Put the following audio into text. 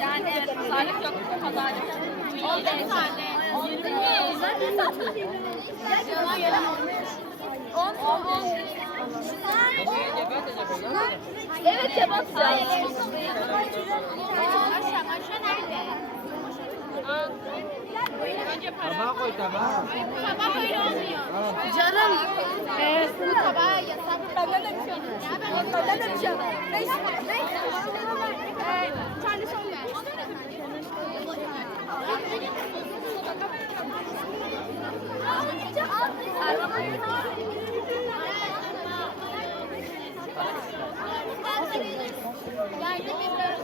Yani evet, pazarlık yok, pazarlık. 15 tane. 10. Evet, kebap. Maşa nerede? Tabağa koy tabağa. Tabak öyle olmuyor. Canım. Bu tabağa yasak. Benden de bir şey. Benden de bir şey. Beş. Tane son ver. Yardım edin.